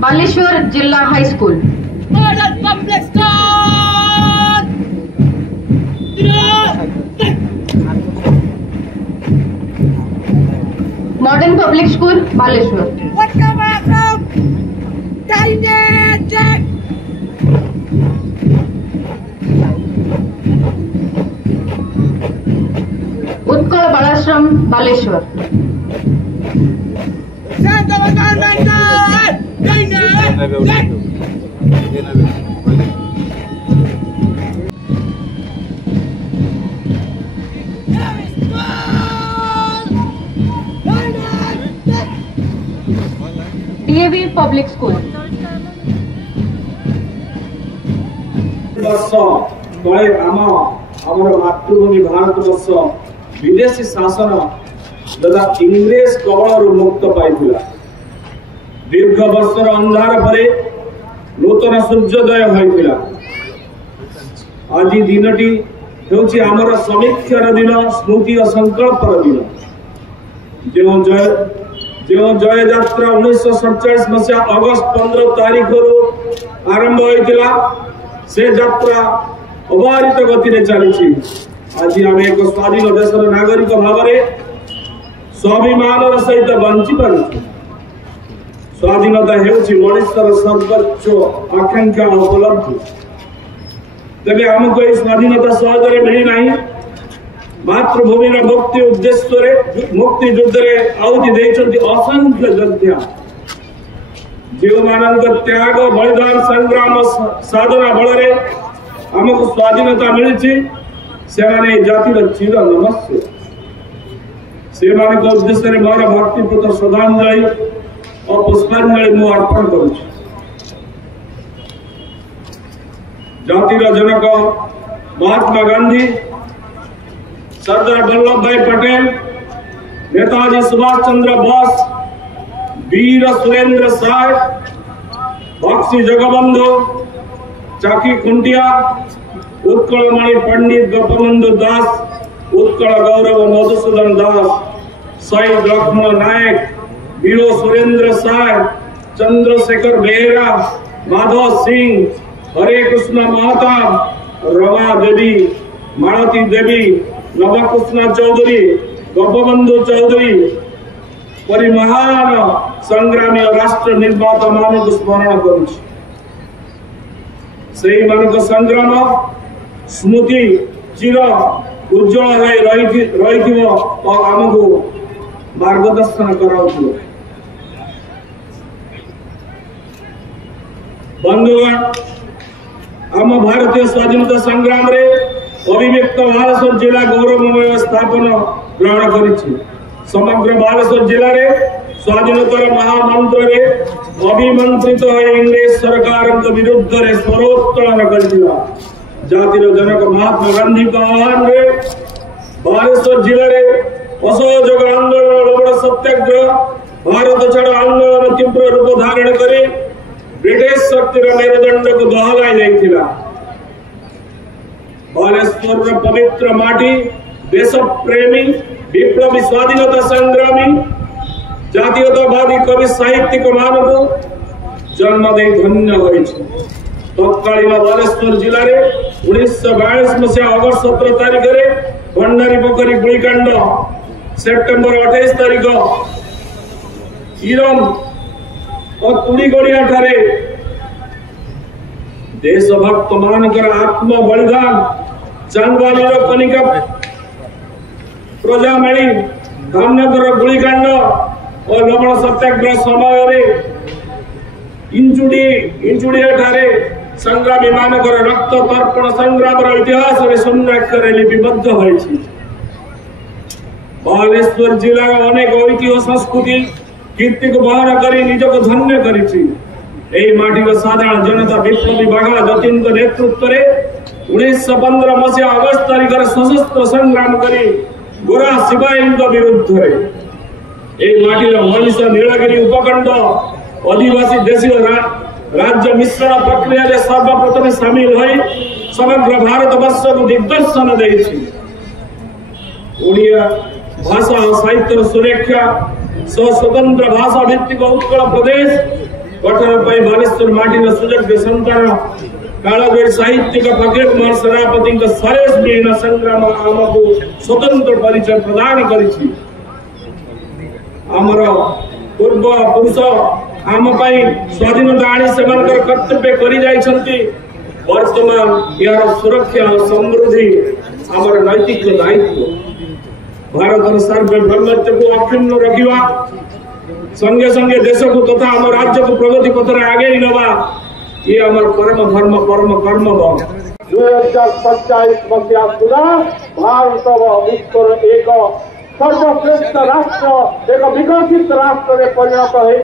बालेश्वर जिला high school, modern public school Baleshwar, Utkal Balashram Baleshwar, DAV public school, मातृभूमि भारत वर्ष विदेशी शासन तथा इंग्रेज कबल मुक्त पाई दीर्घ वर्षर अंधार पर नूतन सूर्योदय होता। आज दिनटी होची आमर समीक्षार दिन, स्मृति और संकल्पर दिन। जो जय यात्रा 1947 मसीहा अगस्त 15 तारीख आरंभ होता से यात्रा अबारित गति चली। आज आम एक स्वाधीन देशर नागरिक भाव में स्वाभिमान सहित बंची पार्छ। स्वाधीनता हेउछि मनुष्यर सर्वोच्च आकांक्षा उपलब्धि। तेज आमको यह स्वाधीनता सहजरे मिली ना। मातृभूमि मुक्ति उद्देश्य मुक्ति युद्ध आहुति देइछन्ति असंख्य योद्धा। जो मान त्याग बलिदान संग्राम साधना बल आमको स्वाधीनता मिली से जातिर चिर नमस्य। से उद्देश्य मोर भक्तिपूत श्रद्धांजलि और पुष्पांजलि मु अर्पण करुछि। जातिर जनक महात्मा गांधी, सरदार वल्लभ भाई पटेल, नेताजी सुभाष चंद्र बोस, वीर सुरेंद्र साय, बक्सी जगबंधु, चाकी खुंटिया, उत्कलमणि पंडित गोपबंधु दास, उत्कल गौरव मधुसूदन दास, शहीद लक्ष्मण नायक, वीर सुरेंद्र साय, चंद्रशेखर बेहरा, माधव सिंह, हरे कृष्ण महताब, रमा देवी, मालती देवी, नवकृष्ण चौधरी, गोपबंधु चौधरी परि महान संग्रामी और राष्ट्र निर्माता मान को स्मरण करुछि। संग्राम स्मृति चिर उज्जवल रही और आमको मार्गदर्शन कराउथिलो। बंधुगण, आम भारतीय स्वाधीनता संग्राम रे अभिव्यक्त बालेश्वर जिला गौरवमय स्थापन ग्रहण करिछि। समग्र बालेश्वर जिले में स्वाधीनतार महामंत्र अभिमंत्रित इंग्रेज सरकार विरुद्ध स्वरोत्तोलन करथिला। जातिर जनक महात्मा गांधी आह्वान बालेश्वर जिले में असहयोग आंदोलन, लवण सत्याग्रह, भारत छाड़ आंदोलन तीव्र रूप धारण कर ब्रिटिश शक्तिर मेरुदंड को दोहलाई जाइथिला। बालेश्वर पवित्र माटी देश प्रेमी विप्लवी स्वाधीनता संग्रामी जातीयतावादी कवि साहित्यिक मानव जन्म दे धन्य होइछि। तत्कालीन बालेश्वर जिले में 1942 मसीहा अगस्त 17 तारीख में भंडारी पोखरी गुलिकांड, सेप्टेम्बर 28 तारीख इरम और तुड़ीगड़िया ठारे देशभक्त मानकर आत्म बलिदान, चांदवाली कनिका प्रजामेली, धामनगर गुलिकांड और लवण सत्याग्रह समय इंचुड़िया ठारे संग्रामी मानकर रक्त तर्पण संग्राम इतिहास में शून्याक्षर लिपिबद्ध होइछि। बालेश्वर जिला अनेक ऐतिह्य संस्कृति कीर्ति को बहन करी निजक धन्य करिछि। एही माटीर साधारण जनता विप्लवी बाघा जतीन नेतृत्व में 1915 मसीहा अगस्त तारीख सशस्त्र संग्राम करी गोरा सिपाही विरुद्ध माटीर मनीष नीलगिरी उपखंड आदिवासी देशी राज्य मिश्रण प्रक्रिया सर्वप्रथम सामिल हो समग्र भारत वर्ष को दिग्दर्शन देछि। ओडिया भाषा और साहित्य सुरक्षा स्वतंत्र भाषा भित्तिक उत्कल प्रदेश गठन पर बालेश्वर माटी सुजग संतान कालजयी साहित्यिक फकीर कुमार सेनापति सरेश विहीन संग्राम आमको स्वतंत्र परिचय प्रदान करिछि। आमर पूर्व पुरुष आम स्वाधीनता आनी से कर्तव्य कर जाइछन्ति। वर्तमान यार सुरक्षा और समृद्धि आमर नैतिक दायित्व। भारत सार्वभौमत्व को अक्षुण्ण रखा संगे संगे देश को तथा आम राज्य को प्रगति पथर आगे नवा ये आम परम धर्म परम कर्म। 2047 मसीहा सुधा भारत विश्वर एक सर्वश्रेष्ठ राष्ट्र एक विकसित राष्ट्र परिणत है।